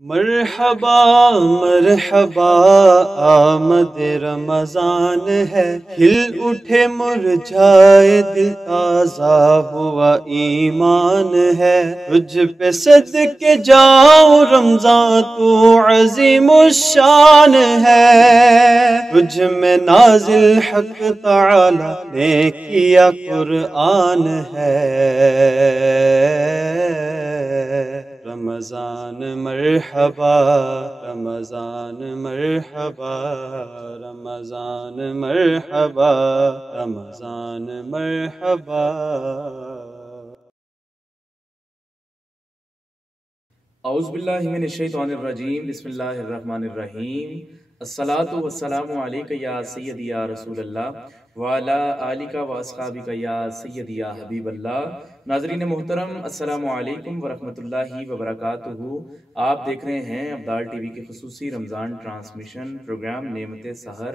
مرحبا مرحبا آمد رمضان ہے، کھل اٹھے مرجھائے دل، تازہ ہوا ایمان ہے۔ تجھ پہ صدقے جاؤں رمضان، تو عظیم الشان ہے۔ تجھ میں نازل حق تعالی نے کیا قرآن ہے۔ رمضان مرحبا رمضان مرحبا رمضان مرحبا رمضان مرحبا۔ اعوذ باللہ من الشیطان الرجیم، بسم اللہ الرحمن الرحیم۔ الصلاۃ والسلام علیک یا سیدی یا رسول اللہ وعلی آلک و اصحابک یا سیدی یا حبیب اللہ۔ ناظرین محترم، السلام علیکم ورحمۃ اللہ وبرکاتہ۔ آپ دیکھ رہے ہیں ابدال ٹی وی کی خصوصی رمضان ٹرانسمیشن پروگرام نعمت سحر،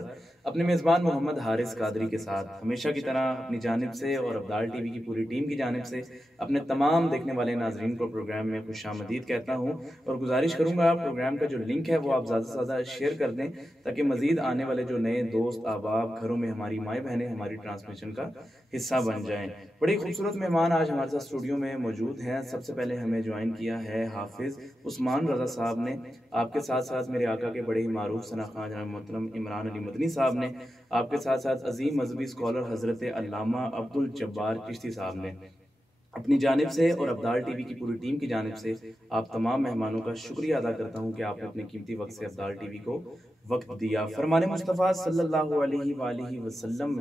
اپنے میزبان محمد حارث قادری کے ساتھ۔ ہمیشہ کی طرح اپنی جانب سے اور ابدال ٹی وی کی پوری ٹیم کی جانب سے اپنے تمام دیکھنے والے ناظرین کو پروگرام میں خوش آمدید کہتا ہوں، اور گزارش کروں گا پروگرام کا جو لنک ہے وہ آپ زیادہ سے زیادہ شیئر کر دیں، تاکہ مزید آنے والے جو نئے دوست احباب گھروں میں ہماری مائیں بہنیں ہماری ٹرانسمیشن کا حصہ بن جائیں۔ بڑی خوبصورت مہمان آج ہمارے ساتھ اسٹوڈیو میں موجود ہیں۔ سب سے پہلے ہمیں جوائن کیا ہے حافظ عثمان رضا صاحب نے، آپ کے ساتھ ساتھ میرے آقا کے بڑے ہی معروف ثنا خواں جناب محترم عمران علی مدنی صاحب نے، آپ کے ساتھ ساتھ عظیم مذہبی اسکالر حضرت علامہ عبدالجبار چشتی صاحب نے۔ اپنی جانب سے اور ابدال ٹی وی کی پوری ٹیم کی جانب سے آپ تمام مہمانوں کا شکریہ ادا کرتا ہوں کہ آپ نے اپنے قیمتی وقت سے ابدال ٹی وی کو وقت دیا۔ فرمان مصطفیٰ صلی اللہ علیہ وآلہ وسلم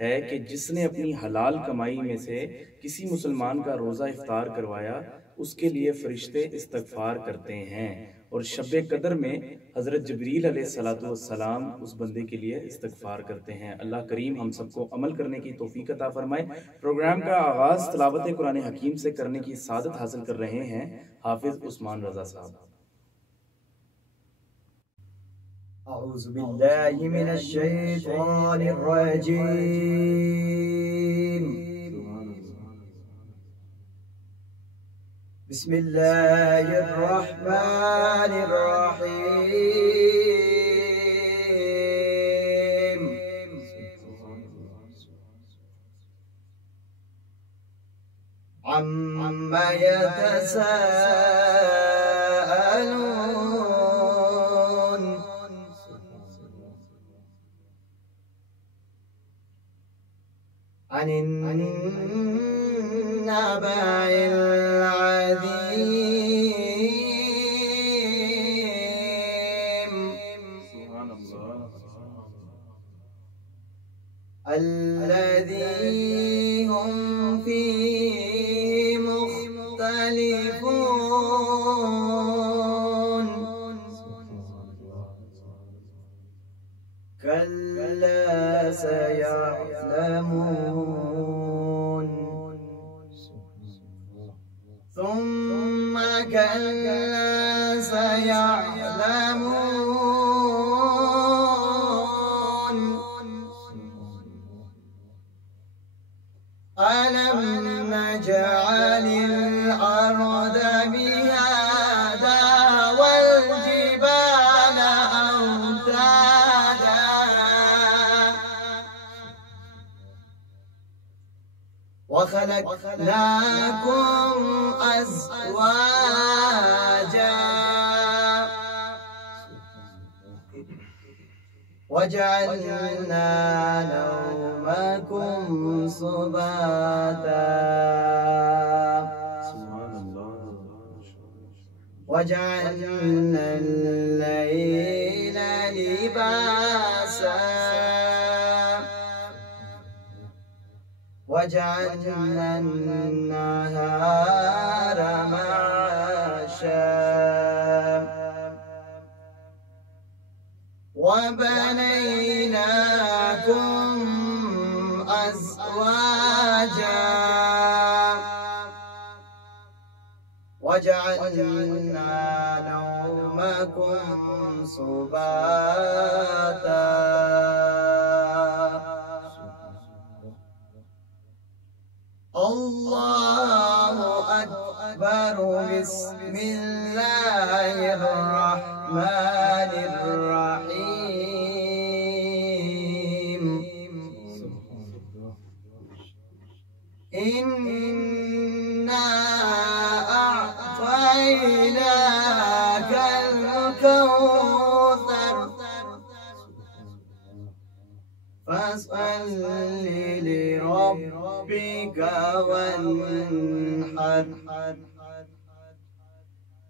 ہے کہ جس نے اپنی حلال کمائی میں سے کسی مسلمان کا روزہ افطار کروایا، اس کے لیے فرشتے استغفار کرتے ہیں، اور شب قدر میں حضرت جبریل علیہ السلام اس بندے کے لیے استغفار کرتے ہیں۔ اللہ کریم ہم سب کو عمل کرنے کی توفیق عطا فرمائے۔ پروگرام کا آغاز تلاوت قرآن حکیم سے کرنے کی سعادت حاصل کر رہے ہیں حافظ عثمان رضا صاحب۔ اعوذ باللہ من الشیطان الرجیم، بسم اللہ الرحمن الرحیم۔ عما يتساءلون، عن النبأ العظيم، الذي هم فيه مختلفون، كلا سيعلمون، ثم كلا سيعلمون، ألم نجعل الأرض مهادا والجبال أوتادا وخلقناكم أزواجا وجعلنا نومكم سباتا وجعلنا الليل لباسا وجعلنا النهار معاشا وبنيناكم أزواجا وجعلنا نومكم سباتا الله أكبر، بسم الله الرحمن الكوثر فاصل لربك وانحر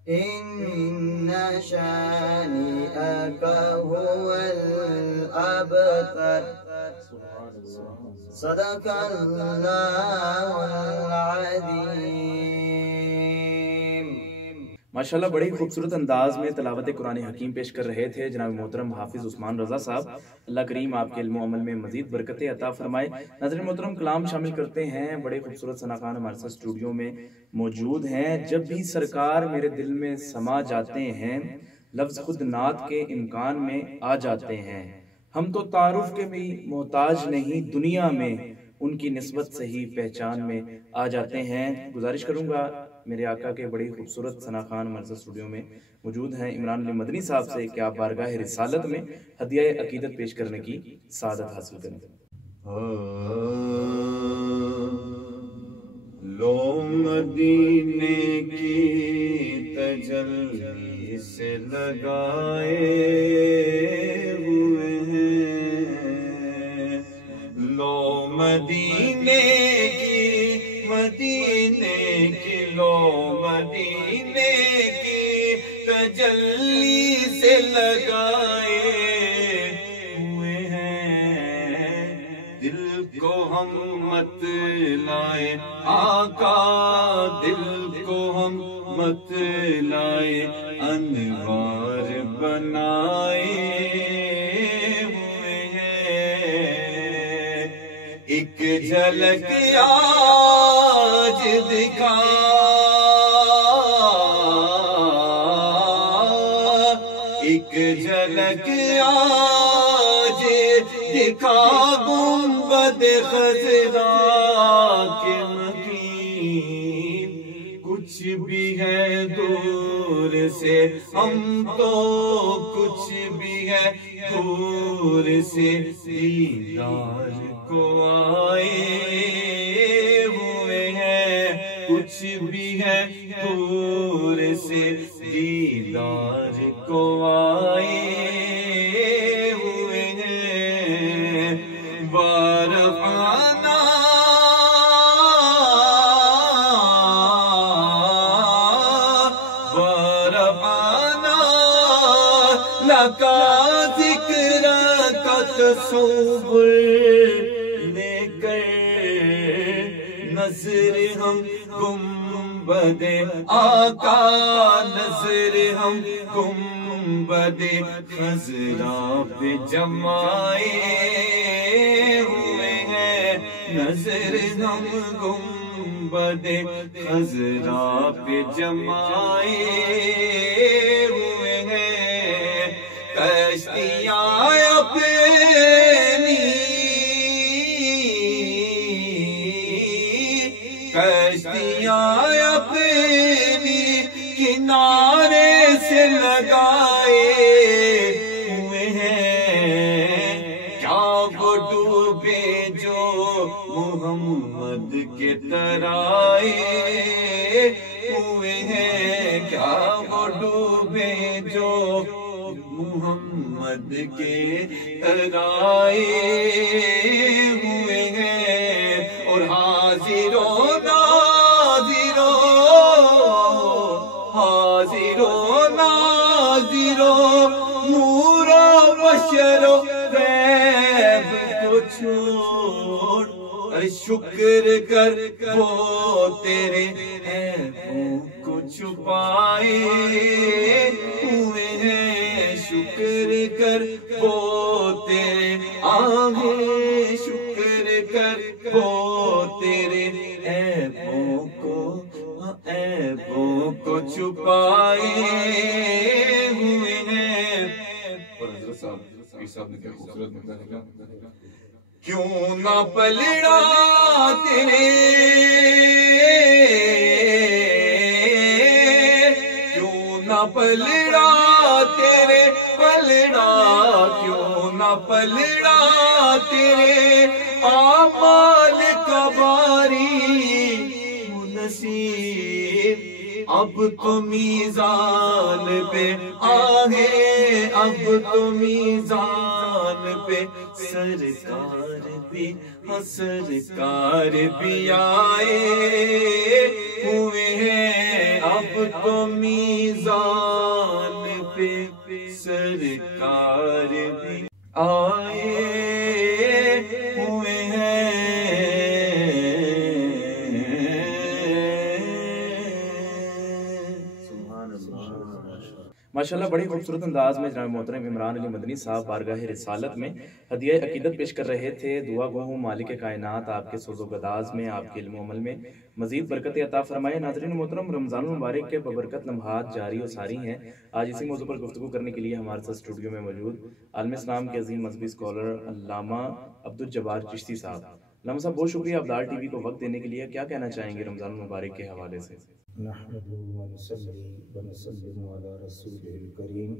إن شانئك هو الأبتر صدق الله العظيم. ماشاءاللہ بڑے ہی خوبصورت انداز میں تلاوت قرآن حکیم پیش کر رہے تھے جناب محترم حافظ عثمان رضا صاحب. اللہ کریم آپ کے علم و عمل میں مزید برکتیں عطا فرمائے. ناظرین محترم کلام شامل کرتے ہیں. بڑے خوبصورت ثناخان ہمارے ساتھ اسٹوڈیو میں موجود ہیں. جب بھی سرکار میرے دل میں سما جاتے ہیں لفظ خود نعت کے امکان میں آ جاتے ہیں. ہم تو تعارف کے بھی محتاج نہیں دنیا میں ان کی نسبت سے ہی پہچان میں آ جاتے ہیں. گزارش کروں گا میرے آقا کے بڑی خوبصورت ثناخان مرزا اسٹوڈیو میں موجود ہیں عمران علی مدنی صاحب سے کہ آپ بارگاہ رسالت میں ہدیہ عقیدت پیش کرنے کی سعادت حاصل کریں. لو مدینے کی تجلی سے لگائے ہوئے ہیں. لو مدینے کی لو مدینے کی تجلی سے لگائے ہوئے ہیں. دل کو ہم مت لائے آقا دل کو ہم مت لائے انوار بنائے ہوئے ہیں. ایک جھلک آج دکھا ایک جھلک آج دکھا گنبد خضرا کے مکین. کچھ بھی ہے دور سے ہم تو کچھ بھی ہے دور سے دیدار کو آئے ہوئے ہیں. کچھ بھی ہے دور سے دیدار کو آئے ہوئے ہیں. وارفعنا لکا ذکرک تصور لے کر نظر ہم گنبد آقا نظر ہم گنبد خضرا پہ جمائے ہوئے ہیں. نظر ہم گنبد خضرا پہ جمائے ہوئے ہیں. کشتیاں اپنی کشتیاں اپنی کنارے سے لگائے ہوئے ہیں. کیا وہ ڈوبے جو محمد کے ترائے ہوئے ہیں. کیا وہ ڈوبے جو محمد کے ترائے ہوئے ہیں. اور حاضر و ناظر نور و بشر و غیب کو چھوڑ شکر کر وہ تیرے عیبوں کو چھپائے ہوئے ہیں. شکر کر وہ تیرے آگے شکر کر وہ تیرے عیبوں کو چھپائے ہوئے ہیں. اور حضرت صاحب نے کیا خوبصورت مقدار لکھا. کیوں نہ پلڑا تیرے کیوں نہ پلڑا تیرے پلڑا کیوں نہ پلڑا تیرے اعمال کا باری نصیب اب تو میزان پہ آئے، اب تو میزان پہ سرکار بھی، سرکار بھی آئے ہوئے ہیں، اب تو میزان پہ سرکار بھی آئے ہوئے ہیں۔ ماشاءاللہ بڑی خوبصورت انداز میں جناب محترم عمران علی مدنی صاحب بارگاہ رسالت میں ہدیہ عقیدت پیش کر رہے تھے۔ دعا گو ہوں مالک کائنات آپ کے سوز و گداز میں، آپ کے علم و عمل میں مزید برکت عطا فرمائے۔ ناظرین محترم، رمضان المبارک کے ببرکت لمحات جاری و ساری ہیں۔ آج اسی موضوع پر گفتگو کرنے کے لیے ہمارے ساتھ اسٹوڈیو میں موجود عالم اسلام کے عظیم مذہبی اسکالر علامہ عبدالجبار چشتی صاحب۔ علامہ صاحب بہت شکریہ ابدال ٹی وی کو وقت دینے کے لیے۔ کیا کہنا چاہیں گے رمضان المبارک کے حوالے سے؟ نحمده ونصلي ونسلم على رسوله الكريم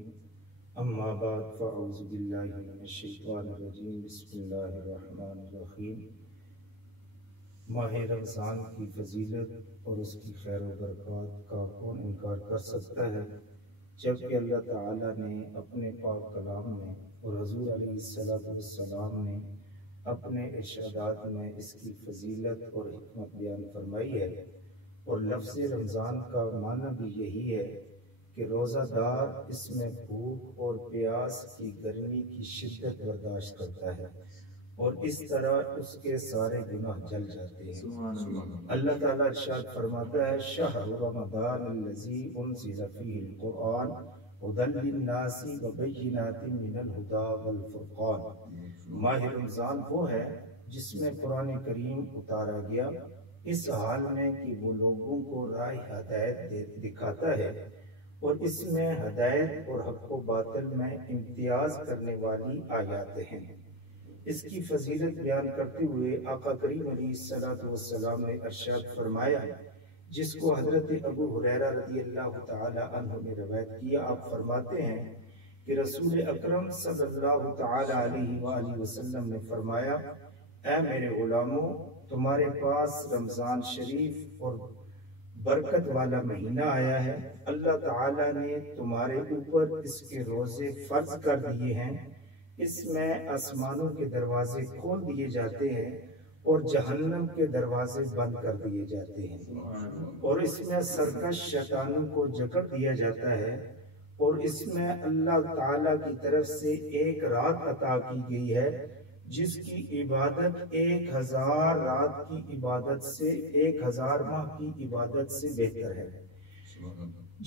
اما بعد فاعوذ بالله من الشیطان الرجیم بسم اللہ الرحمن الرحیم۔ ماہ رمضان کی فضیلت اور اس کی خیر و برکات کا کون انکار کر سکتا ہے، جبکہ اللہ تعالیٰ نے اپنے پاک کلام میں اور حضور علیہ السلام نے اپنے ارشادات میں اس کی فضیلت اور حکمت بیان فرمائی ہے۔ اور لفظ رمضان کا معنی بھی یہی ہے کہ روزہ دار اس میں بھوک اور پیاس کی گرمی کی شدت برداشت کرتا ہے اور اس طرح اس کے سارے گناہ جل جاتے ہیں۔ اللہ تعالیٰ ارشاد فرماتا ہے شہر رمضان الذی انزل فیہ القرآن ھدی للناس وبینات من الہدی والفرقان۔ ماہ رمضان وہ ہے جس میں قرآن کریم اتارا گیا اس حال میں کہ وہ لوگوں کو راہ ہدایت دکھاتا ہے، اور اس میں ہدایت اور حق و باطل میں امتیاز کرنے والی آیات ہیں۔ اس کی فضیلت بیان کرتے ہوئے آقا کریم علیہ السلام نے ارشاد فرمایا، جس کو حضرت ابو ہریرہ رضی اللہ تعالی عنہ نے روایت کیا۔ آپ فرماتے ہیں کہ رسول اکرم صلی اللہ تعالی علیہ وآلہ وسلم نے فرمایا، اے میرے غلاموں، تمہارے پاس رمضان شریف اور برکت والا مہینہ آیا ہے۔ اللہ تعالیٰ نے تمہارے اوپر اس کے روزے فرض کر دیے ہیں۔ اس میں آسمانوں کے دروازے کھول دیے جاتے ہیں اور جہنم کے دروازے بند کر دیے جاتے ہیں، اور اس میں سرکش شیطانوں کو جکڑ دیا جاتا ہے، اور اس میں اللہ تعالیٰ کی طرف سے ایک رات عطا کی گئی ہے جس کی عبادت 1000 رات کی عبادت سے 1000 ماہ کی عبادت سے بہتر ہے۔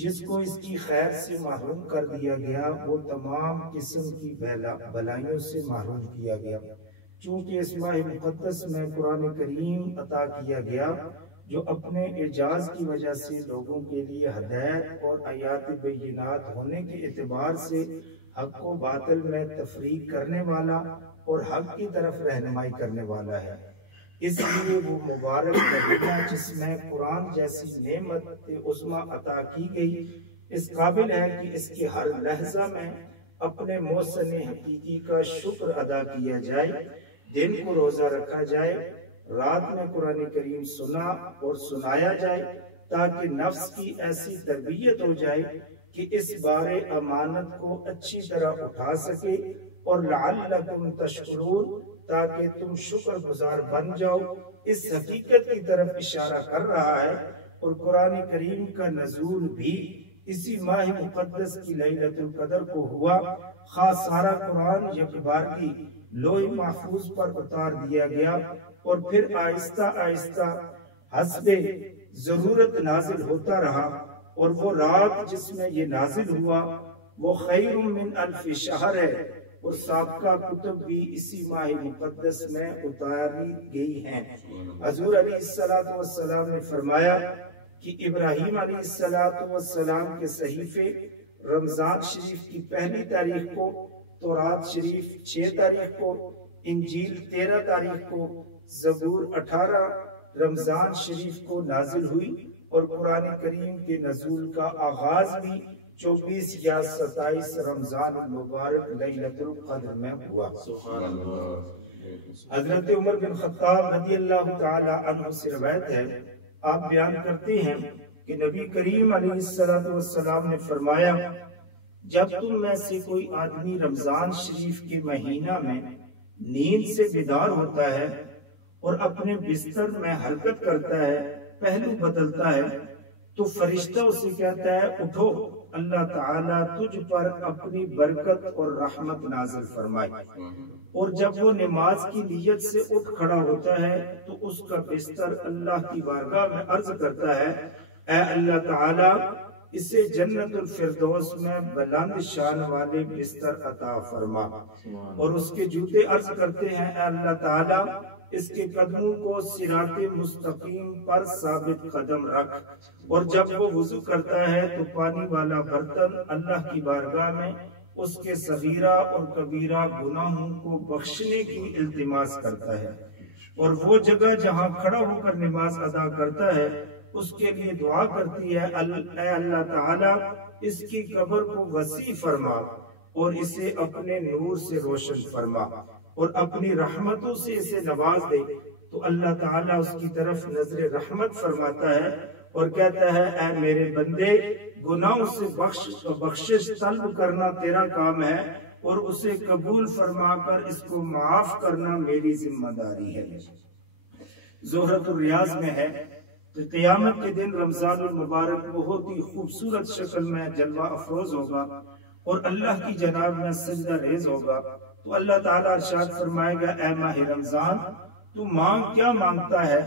جس کو اس کی خیر سے محروم کر دیا گیا وہ تمام قسم کی بلائیوں سے محروم کیا گیا۔ چونکہ اس ماہ مقدس میں قرآن کریم عطا کیا گیا جو اپنے اعجاز کی وجہ سے لوگوں کے لیے ہدایت اور آیات بینات ہونے کے اعتبار سے حق و باطل میں تفریق کرنے والا اور حق کی طرف رہنمائی کرنے والا ہے۔ اس لیے وہ مبارک مہینہ جس میں قرآن جیسی نعمت عظمیٰ عطا کی گئی اس قابل ہے کہ اس کے ہر لحظہ میں اپنے محسن حقیقی کا شکر ادا کیا جائے، دن کو روزہ رکھا جائے، رات میں قرآن کریم سنا اور سنایا جائے تاکہ نفس کی ایسی تربیت ہو جائے کہ اس بار امانت کو اچھی طرح اٹھا سکے، اور لعلکم تشکرون تاکہ تم شکر گزار بن جاؤ۔ اس حقیقت کی طرف اشارہ کر رہا ہے، اور قرآن کریم کا نزول بھی اسی ماہ مقدس کی لیلۃ القدر کو ہوا۔ خاص سارا قرآن یک بار کی لوح محفوظ پر اتار دیا گیا اور پھر آہستہ آہستہ حسب ضرورت نازل ہوتا رہا، اور وہ رات جس میں یہ نازل ہوا وہ خیر من الف شہر ہے، اور سابقہ کتب بھی اسی ماہ مقدس میں اتاری گئی ہیں۔ حضور علیہ السلام نے فرمایا کہ ابراہیم علیہ السلام کے صحیفے رمضان شریف کی 1 تاریخ کو، تورات شریف 6 تاریخ کو، انجیل 13 تاریخ کو، زبور 18 رمضان شریف کو نازل ہوئی، اور قرآن کریم کے نزول کا آغاز بھی 24 یا 27 رمضان المبارک لیلۃ القدر میں ہوا۔ حضرت عمر بن خطاب رضی اللہ تعالی عنہ سے روایت ہے، آپ بیان کرتے ہیں کہ نبی کریم علیہ السلام نے فرمایا جب تم میں سے کوئی آدمی رمضان شریف کے مہینہ میں نیند سے بیدار ہوتا ہے اور اپنے بستر میں حرکت کرتا ہے، پہلو بدلتا ہے، تو فرشتہ اسے کہتا ہے اٹھو، اللہ تعالیٰ تجھ پر اپنی برکت اور رحمت نازل فرمائے۔ اور جب وہ نماز کی نیت سے اٹھ کھڑا ہوتا ہے تو اس کا بستر اللہ کی بارگاہ میں عرض کرتا ہے اے اللہ تعالیٰ اسے جنت الفردوس میں بلند شان والے بستر عطا فرما، اور اس کے جوتے عرض کرتے ہیں اے اللہ تعالیٰ اس کے قدموں کو صراط مستقیم پر ثابت قدم رکھ، اور جب وہ وضو کرتا ہے تو پانی والا برتن اللہ کی بارگاہ میں اس کے صغیرہ اور کبیرہ گناہوں کو بخشنے کی التماس کرتا ہے، اور وہ جگہ جہاں کھڑا ہو کر نماز ادا کرتا ہے اس کے لیے دعا کرتی ہے اے اللہ تعالیٰ اس کی قبر کو وسیع فرما اور اسے اپنے نور سے روشن فرما اور اپنی رحمتوں سے اسے نواز دے، تو اللہ تعالیٰ اس کی طرف نظر رحمت فرماتا ہے اور کہتا ہے اے میرے بندے گناہوں سے بخشش طلب کرنا تیرا کام ہے اور اسے قبول فرما کر اس کو معاف کرنا میری ذمہ داری ہے۔ زہرۃ الریاض میں ہے کہ قیامت کے دن رمضان المبارک بہت ہی خوبصورت شکل میں جلوہ افروز ہوگا اور اللہ کی جناب میں سجدہ ریز ہوگا، تو اللہ تعالیٰ ارشاد فرمائے گا اے ماہ رمضان تو مانگ کیا مانگتا ہے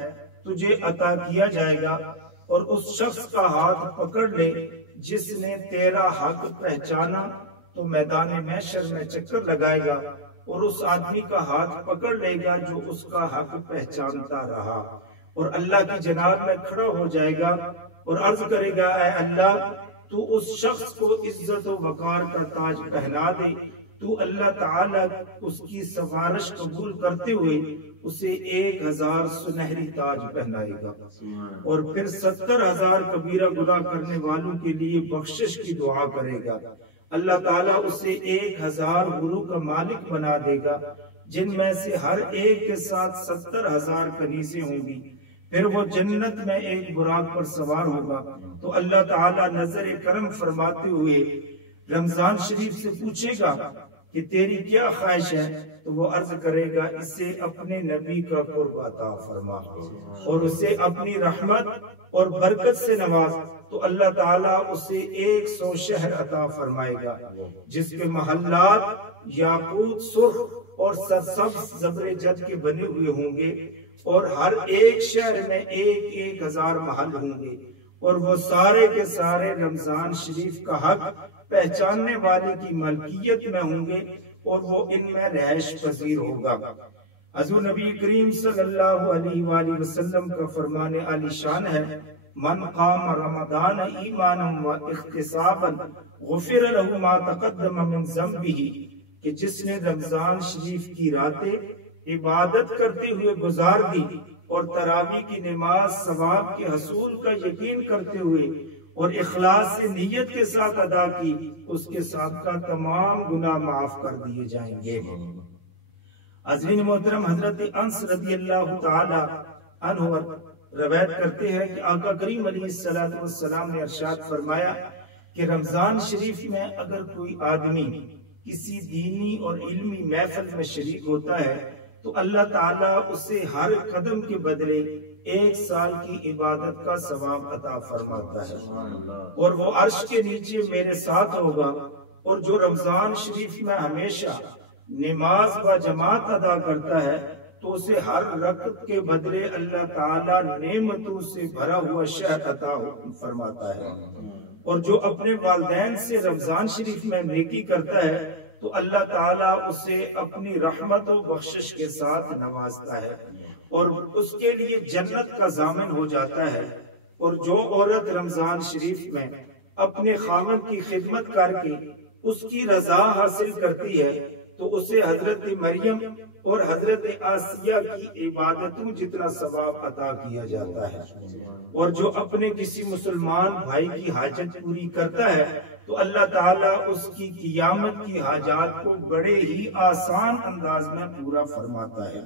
تجھے عطا کیا جائے گا، اور اس شخص کا ہاتھ پکڑ لے جس نے تیرا حق پہچانا تو میدان محشر میں چکر لگائے گا، اور اس آدمی کا ہاتھ پکڑ لے گا جو اس کا حق پہچانتا رہا، اور اللہ کی جناب میں کھڑا ہو جائے گا اور عرض کرے گا اے اللہ تو اس شخص کو عزت و وقار کا تاج پہنا دے، تو اللہ تعالیٰ اس کی سفارش قبول کرتے ہوئے اسے 1000 سنہری تاج پہنائے گا، اور پھر 70,000 کبیرہ گناہ کرنے والوں کے لیے بخشش کی دعا کرے گا، اللہ تعالیٰ اسے 1000 گرو کا مالک بنا دے گا جن میں سے ہر ایک کے ساتھ 70,000 کنیزیں ہوں گی، پھر وہ جنت میں ایک براق پر سوار ہوگا، تو اللہ تعالیٰ نظر کرم فرماتے ہوئے رمضان شریف سے پوچھے گا کہ تیری کیا خواہش ہے، تو وہ عرض کرے گا اسے اپنے نبی کا قرب عطا فرما اور اسے اپنی رحمت اور برکت سے نواز، تو اللہ تعالیٰ اسے 100 شہر عطا فرمائے گا جس کے محلات یاقوت سرخ اور سرسبز زبر جد کے بنے ہوئے ہوں گے، اور ہر ایک شہر میں 1000 محل ہوں گے، اور وہ سارے کے سارے رمضان شریف کا حق پہچاننے والے کی ملکیت میں ہوں گے، اور وہ ان میں رہائش پذیر ہوگا۔ حضور نبی کریم صلی اللہ علیہ وآلہ وسلم کا فرمان عالی شان ہے من قام رمضان ایمانا و احتسابا غفر له ما تقدم من ذنبه، کہ جس نے رمضان شریف کی راتیں عبادت کرتے ہوئے گزار دی اور تراویح کی نماز ثواب کے حصول کا یقین کرتے ہوئے اور اخلاص سے نیت کے ساتھ ادا کی، اس کے سابقہ تمام گناہ معاف کر دیے جائیں گے۔ حضرین محترم، حضرت انس رضی اللہ تعالی عنہ روایت کرتے ہیں کہ آقا کریم علیہ السلام نے ارشاد فرمایا کہ رمضان شریف میں اگر کوئی آدمی کسی دینی اور علمی محفل میں شریک ہوتا ہے تو اللہ تعالیٰ اسے ہر قدم کے بدلے 1 سال کی عبادت کا ثواب عطا فرماتا ہے، اور وہ عرش کے نیچے میرے ساتھ ہوگا، اور جو رمضان شریف میں ہمیشہ نماز با جماعت ادا کرتا ہے تو اسے ہر رکعت کے بدلے اللہ تعالیٰ نعمتوں سے بھرا ہوا شہر عطا فرماتا ہے، اور جو اپنے والدین سے رمضان شریف میں نیکی کرتا ہے تو اللہ تعالیٰ اسے اپنی رحمت و بخشش کے ساتھ نوازتا ہے اور اس کے لیے جنت کا ضامن ہو جاتا ہے۔ اور جو عورت رمضان شریف میں اپنے خاوند کی خدمت کر کے اس کی رضا حاصل کرتی ہے تو اسے حضرت مریم اور حضرت آسیہ کی عبادتوں جتنا ثواب عطا کیا جاتا ہے، اور جو اپنے کسی مسلمان بھائی کی حاجت پوری کرتا ہے تو اللہ تعالیٰ اس کی قیامت کی حاجات کو بڑے ہی آسان انداز میں پورا فرماتا ہے۔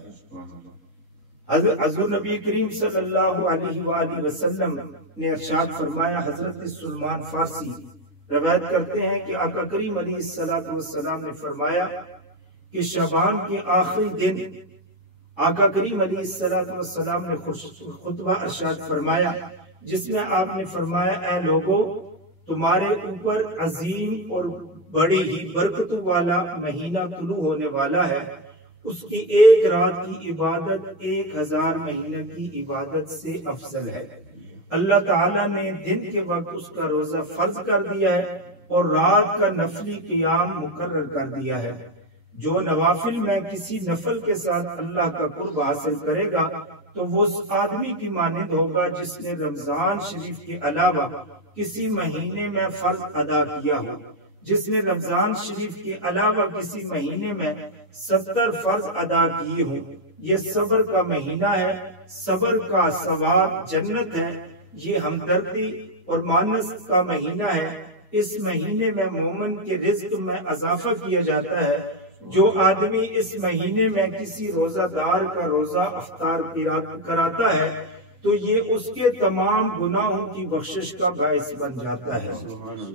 حضور نبی کریم صلی اللہ علیہ وآلہ وسلم نے ارشاد فرمایا، حضرت سلمان فارسی روایت کرتے ہیں کہ آقا کریم علیہ السلام نے فرمایا کہ شعبان کے آخری دن آقا کریم علیہ السلام نے خطبہ ارشاد فرمایا، جس میں آپ نے فرمایا، اے لوگو، تمہارے اوپر عظیم اور بڑی ہی برکتوں والا مہینہ طلوع ہونے والا ہے، اس کی ایک رات کی عبادت 1000 مہینہ کی عبادت سے افضل ہے۔ اللہ تعالیٰ نے دن کے وقت اس کا روزہ فرض کر دیا ہے اور رات کا نفلی قیام مقرر کر دیا ہے۔ جو نوافل میں کسی نفل کے ساتھ اللہ کا قرب حاصل کرے گا تو وہ اس آدمی کی مانند ہوگا جس نے رمضان شریف کے علاوہ کسی مہینے میں فرض ادا کیا ہو۔ جس نے رمضان شریف کے علاوہ کسی مہینے میں 70 فرض ادا کیے ہوں۔ یہ صبر کا مہینہ ہے، صبر کا ثواب جنت ہے۔ یہ ہمدردی اور مانس کا مہینہ ہے۔ اس مہینے میں مومن کے رزق میں اضافہ کیا جاتا ہے۔ جو آدمی اس مہینے میں کسی روزہ دار کا روزہ افطار کراتا ہے تو یہ اس کے تمام گناہوں کی بخشش کا باعث بن جاتا ہے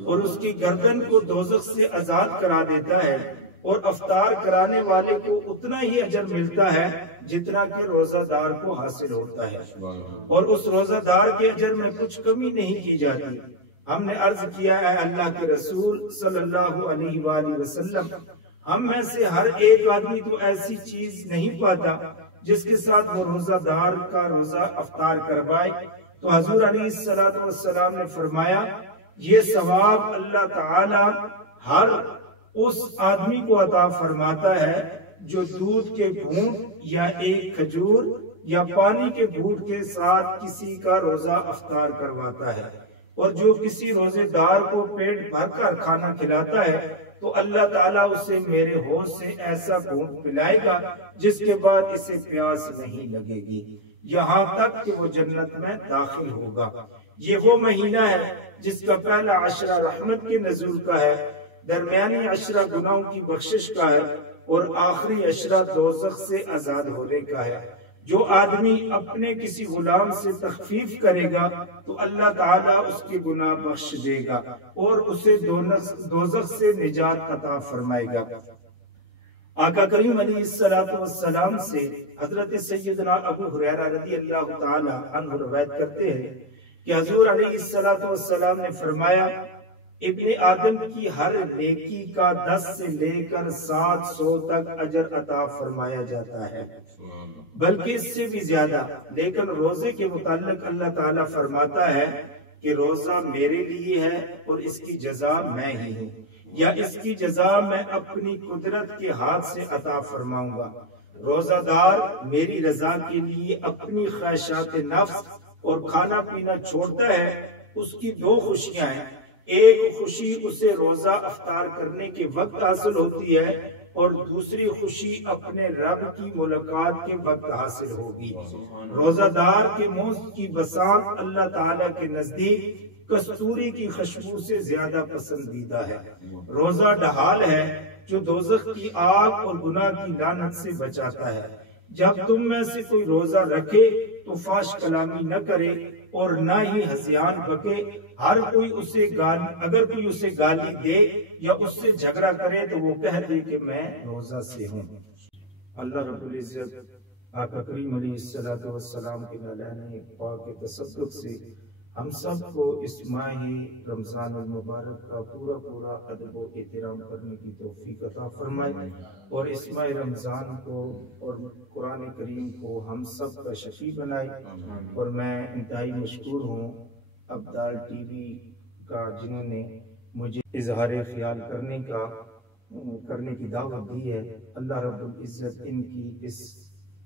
اور اس کی گردن کو دوزخ سے آزاد کرا دیتا ہے، اور افطار کرانے والے کو اتنا ہی اجر ملتا ہے جتنا کہ روزہ دار کو حاصل ہوتا ہے، اور اس روزہ دار کے اجر میں کچھ کمی نہیں کی جاتی۔ ہم نے عرض کیا، اے اللہ کے رسول صلی اللہ علیہ وآلہ وسلم، ہم میں سے ہر ایک آدمی تو ایسی چیز نہیں پاتا جس کے ساتھ وہ روزہ دار کا روزہ افطار کروائے۔ تو حضور علیہ السلام نے فرمایا، یہ ثواب اللہ تعالی ہر اس آدمی کو عطا فرماتا ہے جو دودھ کے گھونٹ یا ایک کھجور یا پانی کے گھونٹ کے ساتھ کسی کا روزہ افطار کرواتا ہے، اور جو کسی روزے دار کو پیٹ بھر کر کھانا کھلاتا ہے تو اللہ تعالیٰ اسے میرے حوض سے ایسا گھونٹ پلائے گا جس کے بعد اسے پیاس نہیں لگے گی، یہاں تک کہ وہ جنت میں داخل ہوگا۔ یہ وہ مہینہ ہے جس کا پہلا عشرہ رحمت کے نزول کا ہے، درمیانی عشرہ گناہوں کی بخشش کا ہے، اور آخری عشرہ دوزخ سے آزاد ہونے کا ہے۔ جو آدمی اپنے کسی غلام سے تخفیف کرے گا تو اللہ تعالیٰ اس کے گناہ بخش دے گا اور اسے دوزخ سے نجات عطا فرمائے گا۔ آقا کریم علیہ السلام سے حضرت سیدنا ابو ہریرہ رضی اللہ تعالی عنہ روایت کرتے ہیں کہ حضور علیہ السلام نے فرمایا، ابن آدم کی ہر نیکی کا 10 سے لے کر 700 تک اجر عطا فرمایا جاتا ہے، بلکہ اس سے بھی زیادہ۔ لیکن روزے کے متعلق اللہ تعالیٰ فرماتا ہے کہ روزہ میرے لیے ہے اور اس کی جزا میں ہی ہوں، یا اس کی جزا میں اپنی قدرت کے ہاتھ سے عطا فرماؤں گا۔ روزہ دار میری رضا کے لیے اپنی خواہشات نفس اور کھانا پینا چھوڑتا ہے، اس کی 2 خوشیاں ہیں۔ ایک خوشی اسے روزہ افطار کرنے کے وقت حاصل ہوتی ہے، اور دوسری خوشی اپنے رب کی ملاقات کے وقت حاصل ہوگی۔ روزہ دار کے منہ کی بساط اللہ تعالیٰ کے نزدیک کستوری کی خوشبو سے زیادہ پسندیدہ ہے۔ روزہ ڈھال ہے جو دوزخ کی آگ اور گناہ کی لعنت سے بچاتا ہے۔ جب تم میں سے کوئی روزہ رکھے تو فحش کلامی نہ کرے اور نہ ہی ہذیان بکے۔ اگر کوئی اسے گالی دے یا اس سے جھگڑا کرے تو وہ کہہ دے کہ میں روزہ سے ہوں۔ اللہ رب العزت آقا کریم علیہ السلام کے نالان پاک تصدق سے ہم سب کو اس ماہ رمضان المبارک کا پورا ادب و احترام کرنے کی توفیق عطا فرمائے، اور اس ماہ رمضان کو اور قرآن کریم کو ہم سب کا شفیع بنائے۔ اور میں انتہائی مشکور ہوں ابدال ٹی وی کا، جنہوں نے مجھے اظہار خیال کرنے کی دعوت دی ہے۔ اللہ رب العزت ان کی اس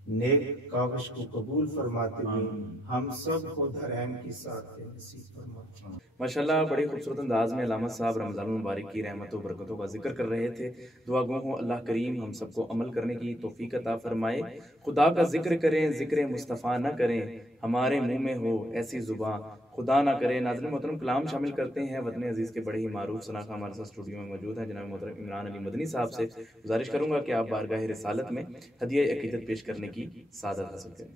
نیک کاوش کو قبول فرماتے ہوئے ہم سب کو دھرین کی ساتھ نصیب فرمائے۔ ماشاءاللہ بڑی خوبصورت انداز میں علامہ صاحب رمضان المبارک کی رحمت و برکتوں کا ذکر کر رہے تھے۔ دعا گو ہوں اللہ کریم ہم سب کو عمل کرنے کی توفیق عطا فرمائے۔ خدا کا ذکر کریں، ذکر مصطفیٰ نہ کریں، ہمارے منہ میں ہو ایسی زباں خدا نہ کرے۔ ناظرین محترم، کلام شامل کرتے ہیں وطن عزیز کے بڑے ہی معروف سناخواہ ہمارے ساتھ اسٹوڈیو میں موجود ہیں جناب محترم عمران علی مدنی صاحب سے گزارش کروں گا کہ آپ بارگاہ رسالت میں ہدیہ عقیدت پیش کرنے کی سعادت حاصل کریں۔